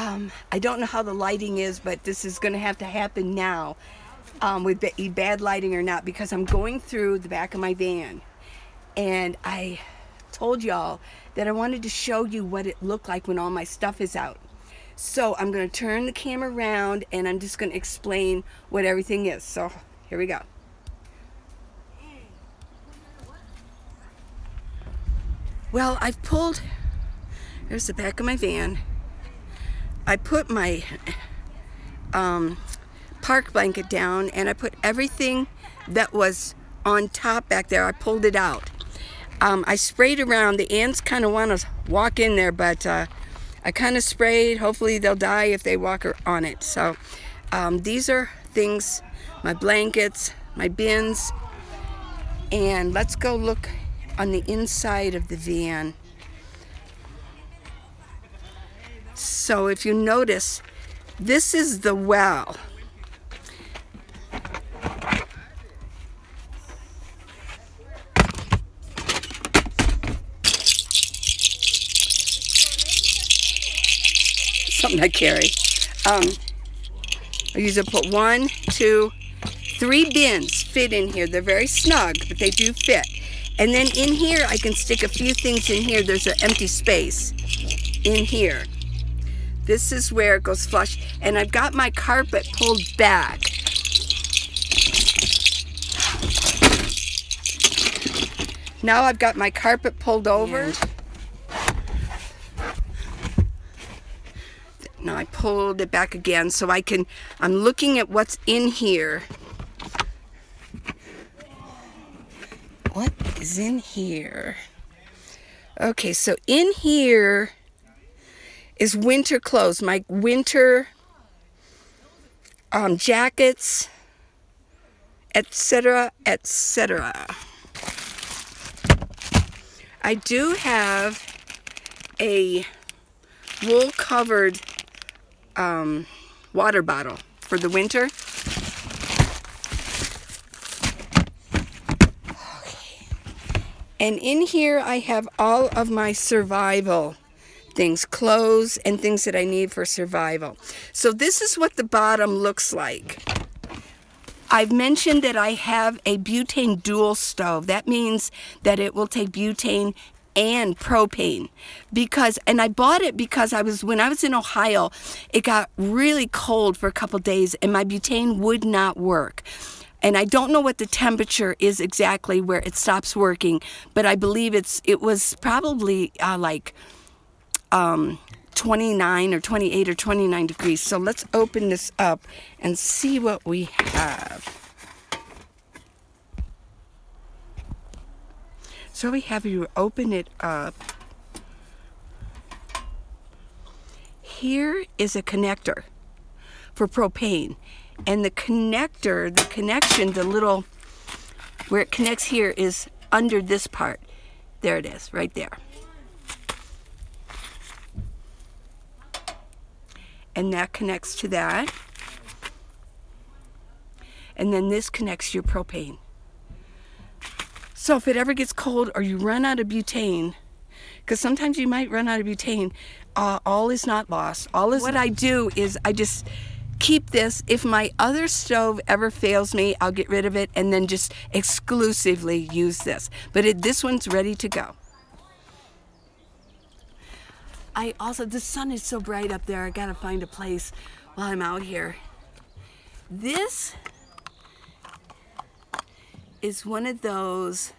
I don't know how the lighting is, but this is going to have to happen now with bad lighting or not, because I'm going through the back of my van. And I told y'all that I wanted to show you what it looked like when all my stuff is out. So I'm going to turn the camera around and I'm just going to explain what everything is. So here we go. Well, I've pulled, there's the back of my van. I put my park blanket down and I put everything that was on top back there. I pulled it out. I sprayed around. The ants kind of want to walk in there, but I kind of sprayed. Hopefully they'll die if they walk on it. So these are things, my blankets, my bins, and let's go look on the inside of the van. So if you notice, this is the well. Something I carry. I usually put 1, 2, 3 bins fit in here. They're very snug, but they do fit. And then in here, I can stick a few things in here. There's an empty space in here. This is where it goes flush. And I've got my carpet pulled back. Now I've got my carpet pulled over. Now I pulled it back again so I'm looking at what's in here. What is in here? Okay, so in here is winter clothes, my winter jackets, etc., etc. I do have a wool-covered water bottle for the winter. Okay. And in here I have all of my survival things, clothes and things that I need for survival. So this is what the bottom looks like. I've mentioned that I have a butane dual stove. That means that it will take butane and propane, and I bought it because when I was in Ohio, it got really cold for a couple days and my butane would not work. And I don't know what the temperature is exactly where it stops working, but I believe it was probably like 29 or 28 or 29 degrees. So let's open this up and see what we have. So we have you open it up. Here is a connector for propane. And the connection, the little, where it connects here is under this part. There it is, right there. And that connects to that. And then this connects to your propane. So if it ever gets cold or you run out of butane, because sometimes you might run out of butane, all is not lost. What I do is I just keep this. If my other stove ever fails me, I'll get rid of it and then just exclusively use this. But this one's ready to go. The sun is so bright up there, I gotta find a place while I'm out here. This is one of those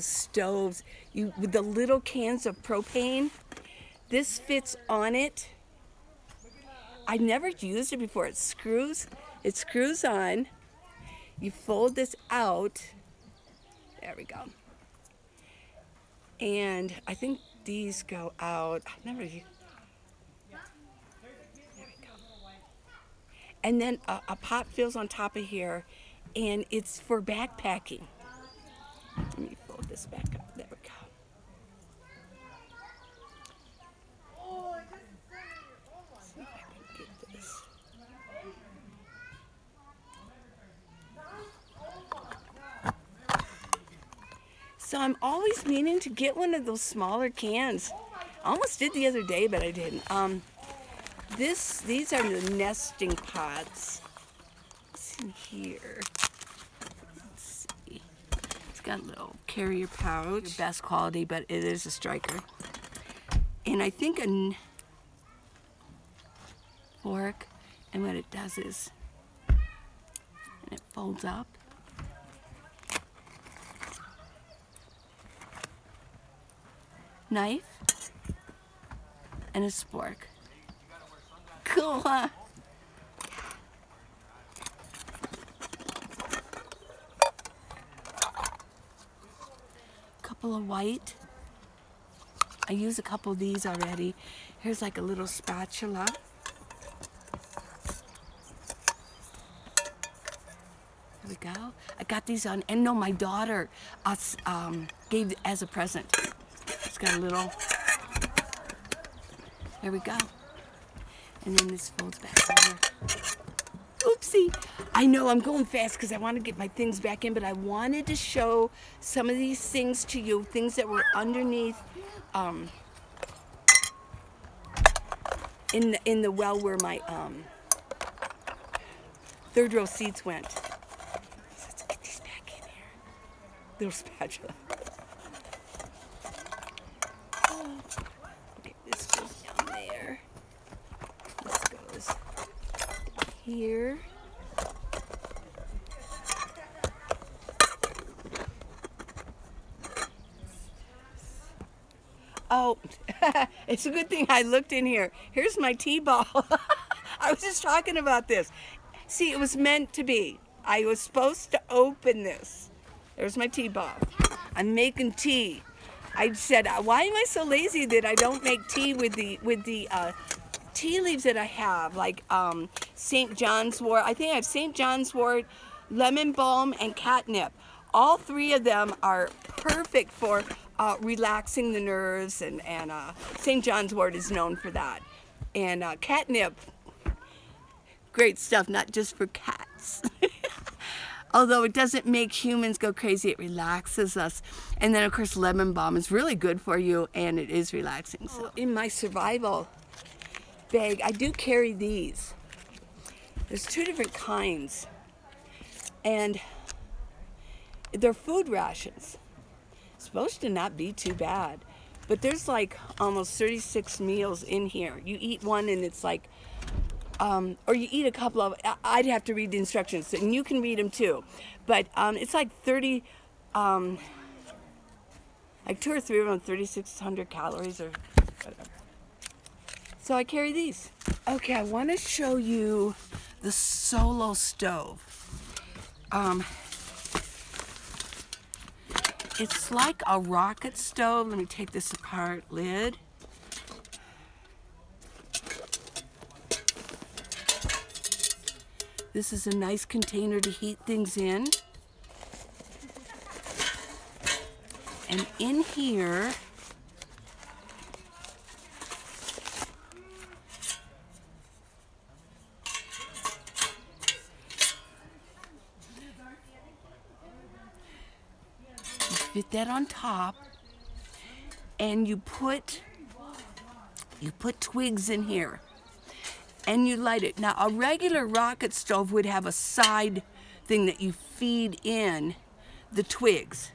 stoves with the little cans of propane. This fits on it. I never used it before. It screws on. You fold this out. There we go. And I think these go out. There we go. And then a pot fills on top of here, and it's for backpacking. Let me fold this back up. There we go. See if I can get this. So I'm always meaning to get one of those smaller cans. almost did the other day, but I didn't. These are the nesting pots. What's in here? Let's see. It's got a little carrier pouch. Best quality, but it is a striker. And I think a fork, and what it does is, and it folds up. Knife and a spork. Cool, huh? Couple of white. I use a couple of these already. Here's like a little spatula. There we go. I got these on, and no, my daughter gave as a present. It's got a little, there we go. And then this folds back over. Oopsie. I know I'm going fast because I want to get my things back in, but I wanted to show some of these things to you, things that were underneath in the well where my third row seats went. So let's get these back in here. Little spatula. Okay, this goes down there. This goes here. Oh, it's a good thing I looked in here. Here's my T-ball. I was just talking about this. See, it was meant to be. I was supposed to open this. There's my T-ball. I'm making tea. I said, why am I so lazy that I don't make tea with the tea leaves that I have, like St. John's wort. I think I have St. John's wort, lemon balm, and catnip. All three of them are perfect for relaxing the nerves, and St. John's wort is known for that. And catnip, great stuff, not just for cats. Although it doesn't make humans go crazy, it relaxes us. And then, of course, lemon balm is really good for you, and it is relaxing. So in my survival bag, I do carry these. There's two different kinds, and they're food rations. Supposed to not be too bad, but there's like almost 36 meals in here. You eat one and it's like, or you eat a couple of, I'd have to read the instructions, and you can read them too, but it's like 30, like 2 or 3 of them, 3,600 calories or whatever. So I carry these. Okay, I want to show you the Solo stove. It's like a rocket stove. Let me take this apart. Lid. This is a nice container to heat things in. And in here, fit that on top, and you put twigs in here, and you light it. Now, a regular rocket stove would have a side thing that you feed in the twigs,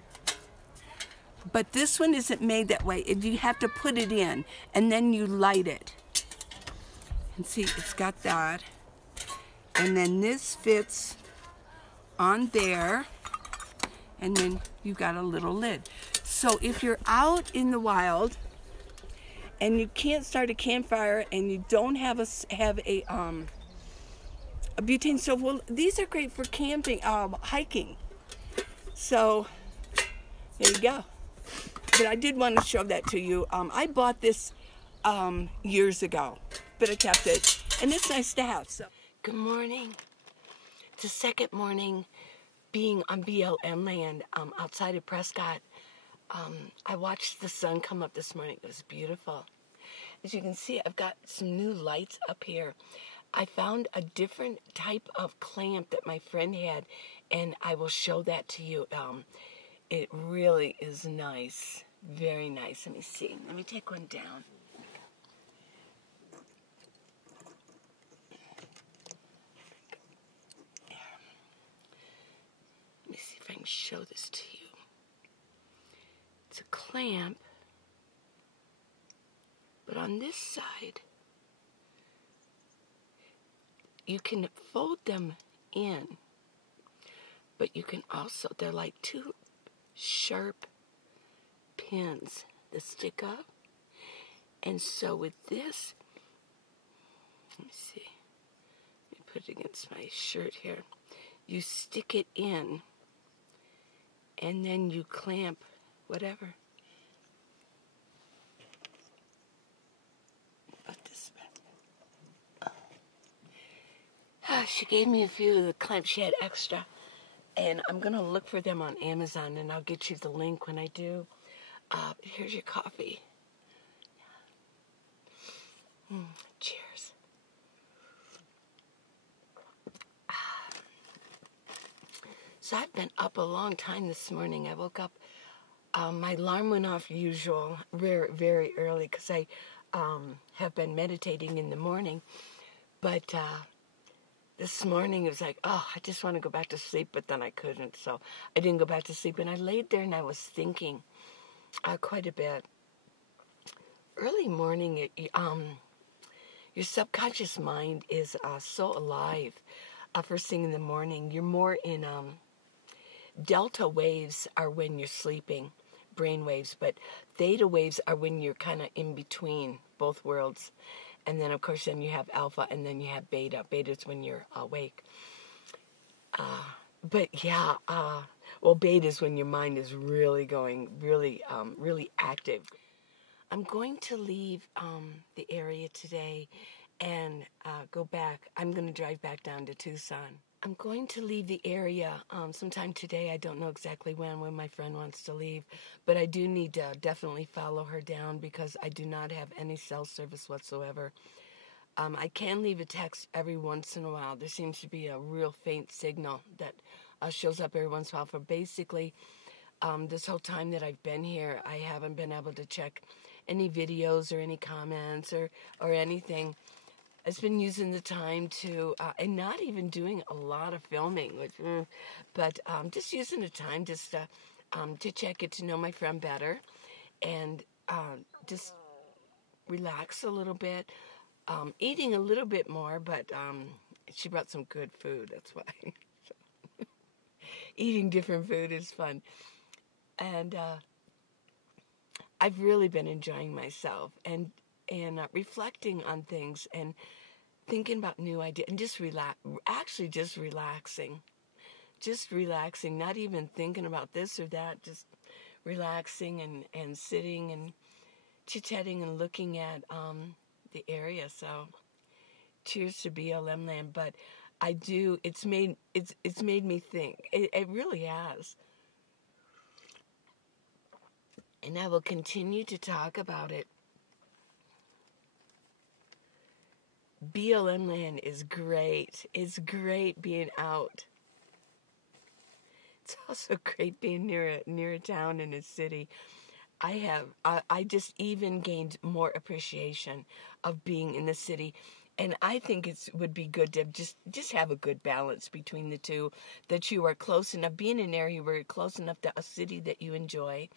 but this one isn't made that way. You have to put it in, and then you light it. And see, it's got that, and then this fits on there, and then you got a little lid. So if you're out in the wild and you can't start a campfire and you don't have a butane stove, well, these are great for camping, hiking. So there you go. But I did want to show that to you. I bought this years ago, but I kept it, and it's nice to have. So good morning. It's the second morning being on BLM land outside of Prescott. I watched the sun come up this morning. It was beautiful. As you can see, I've got some new lights up here. I found a different type of clamp that my friend had, and I will show that to you. It really is nice. Very nice. Let me see. Let me take one down. show this to you. It's a clamp, but on this side, you can fold them in, but you can also, they're like two sharp pins that stick up. And so with this, let me see, let me put it against my shirt here. You stick it in, and then you clamp whatever. Put this back. She gave me a few of the clamps. She had extra. And I'm going to look for them on Amazon, and I'll get you the link when I do. Here's your coffee. Cheers. So I've been up a long time this morning. I woke up, my alarm went off usual, very, very early, because I have been meditating in the morning. But this morning it was like, oh, I just want to go back to sleep, but then I couldn't. So I didn't go back to sleep. And I laid there and I was thinking quite a bit. Early morning, your subconscious mind is so alive. First thing in the morning, you're more in delta waves are when you're sleeping, brain waves, but theta waves are when you're kind of in between both worlds. And then, of course, then you have alpha, and then you have beta. Beta is when you're awake. But yeah, well, beta is when your mind is really going, really active. I'm going to leave the area today and go back. I'm going to drive back down to Tucson. I'm going to leave the area sometime today. I don't know exactly when my friend wants to leave, but I do need to definitely follow her down because I do not have any cell service whatsoever. I can leave a text every once in a while. There seems to be a real faint signal that shows up every once in a while. For basically this whole time that I've been here, I haven't been able to check any videos or any comments or anything. I've been using the time to, and not even doing a lot of filming, but just using the time just to check it, to know my friend better, and just relax a little bit, eating a little bit more, but she brought some good food, that's why. Eating different food is fun. And I've really been enjoying myself and reflecting on things and thinking about new ideas and just relaxing, not even thinking about this or that, just relaxing and sitting and chit-chatting and looking at the area. So cheers to BLM land. But it's made me think. It really has. And I will continue to talk about it. BLM land is great. It's great being out. It's also great being near a town and a city. I just even gained more appreciation of being in the city. And I think it would be good to just have a good balance between the two, that you are close enough, being in an area where you're close enough to a city that you enjoy,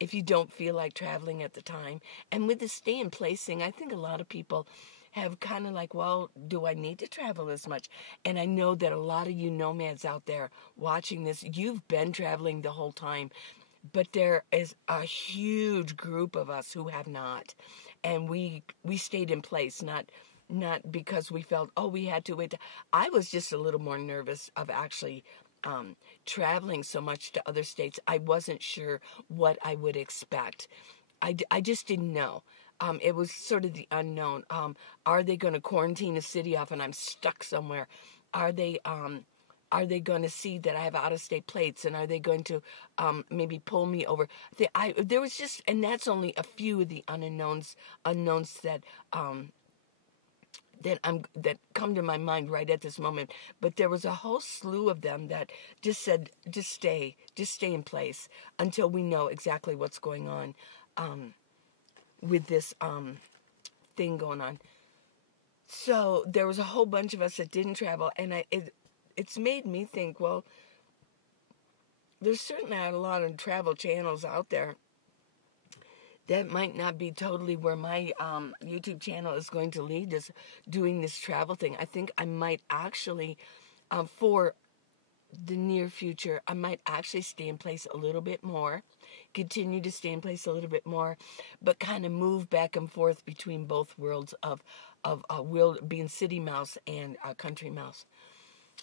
if you don't feel like traveling at the time. And with the stay in place thing, I think a lot of people have kind of like, well, do I need to travel as much? And I know that a lot of you nomads out there watching this, you've been traveling the whole time. But there is a huge group of us who have not. And we stayed in place, not because we felt, oh, we had to wait. I was just a little more nervous of actually traveling so much to other states. I wasn't sure what I would expect. I just didn't know. It was sort of the unknown. Are they going to quarantine a city off and I'm stuck somewhere? Are they going to see that I have out-of-state plates, and are they going to maybe pull me over? There was just, and that's only a few of the unknowns that that come to my mind right at this moment. But there was a whole slew of them that just said, just stay in place until we know exactly what's going on with this thing going on. So there was a whole bunch of us that didn't travel, and it's made me think, well, there's certainly a lot of travel channels out there. That might not be totally where my YouTube channel is going to lead us, doing this travel thing. I think I might actually, for the near future, I might actually stay in place a little bit more, continue to stay in place a little bit more, but kind of move back and forth between both worlds of being city mouse and country mouse.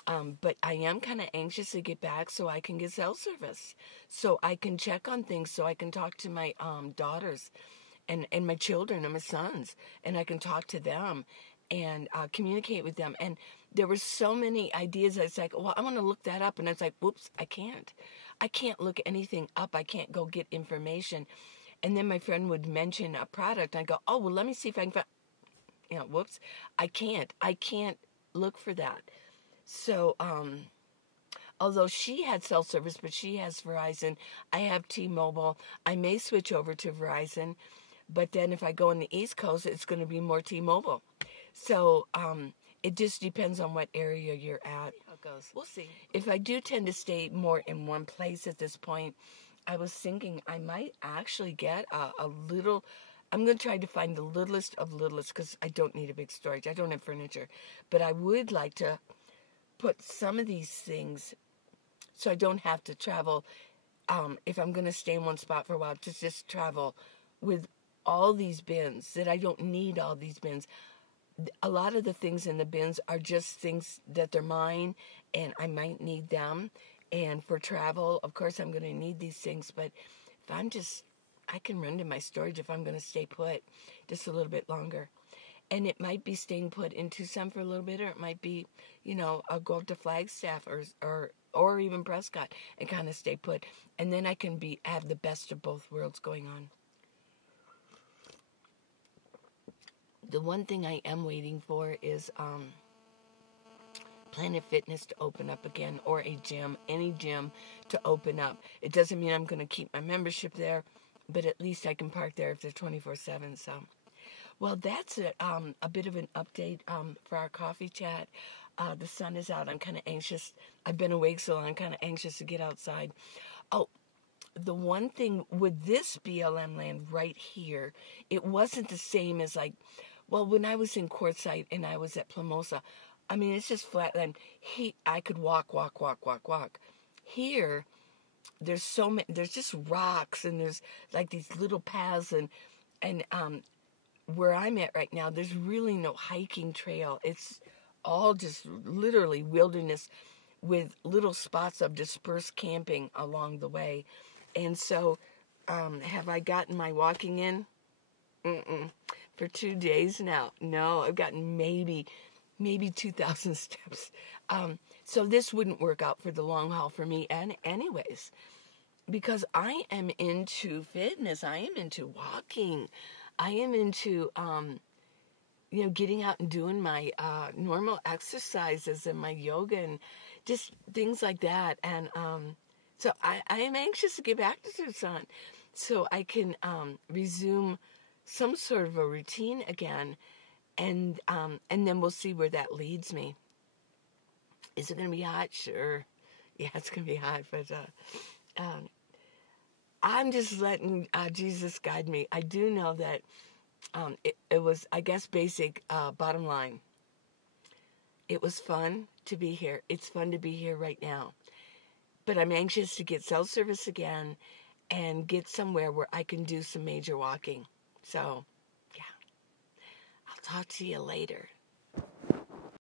But I am kind of anxious to get back so I can get cell service, so I can check on things, so I can talk to my daughters and my children and my sons, and I can talk to them and communicate with them. And there were so many ideas. I was like, well, I want to look that up. And I was like, whoops, I can't look anything up. I can't go get information. And then my friend would mention a product. I go, oh, well, let me see if I can find, whoops, I can't look for that. So, although she had cell service, but she has Verizon, I have T-Mobile. I may switch over to Verizon, but then if I go on the East Coast, it's going to be more T-Mobile. So, it just depends on what area you're at. How it goes. We'll see. If I do tend to stay more in one place at this point, I was thinking I might actually get a little... I'm going to try to find the littlest of littlest, because I don't need a big storage. I don't have furniture. But I would like to put some of these things so I don't have to travel, if I'm going to stay in one spot for a while, to just travel with all these bins, that I don't need all these bins. A lot of the things in the bins are just things that they're mine, and I might need them. And for travel, of course, I'm going to need these things. But if I can run to my storage if I'm going to stay put just a little bit longer. And it might be staying put in Tucson for a little bit, or it might be, I'll go up to Flagstaff or even Prescott and kind of stay put. And then I can have the best of both worlds going on. The one thing I am waiting for is Planet Fitness to open up again, or any gym to open up. It doesn't mean I'm going to keep my membership there, but at least I can park there if they're 24/7, so... Well, that's a bit of an update for our coffee chat. The sun is out. I'm kind of anxious. I've been awake so long. I'm kind of anxious to get outside. Oh, the one thing with this BLM land right here, it wasn't the same as when I was in Quartzsite and I was at Plamosa. I mean, it's just flat land. I could walk. Here, there's so many. There's just rocks, and there's like these little paths, and where I'm at right now, there's really no hiking trail. It's all just literally wilderness with little spots of dispersed camping along the way. And so, have I gotten my walking in? For 2 days now. No, I've gotten maybe 2,000 steps. So this wouldn't work out for the long haul for me anyways, because I am into fitness. I am into walking. I am into, getting out and doing my normal exercises and my yoga and just things like that. And so I am anxious to get back to Tucson so I can resume some sort of a routine again. And then we'll see where that leads me. Is it going to be hot? Sure. Yeah, it's going to be hot. But I'm just letting Jesus guide me. I do know that it was, I guess, basic bottom line. It was fun to be here. It's fun to be here right now. But I'm anxious to get cell service again and get somewhere where I can do some major walking. So, yeah. I'll talk to you later.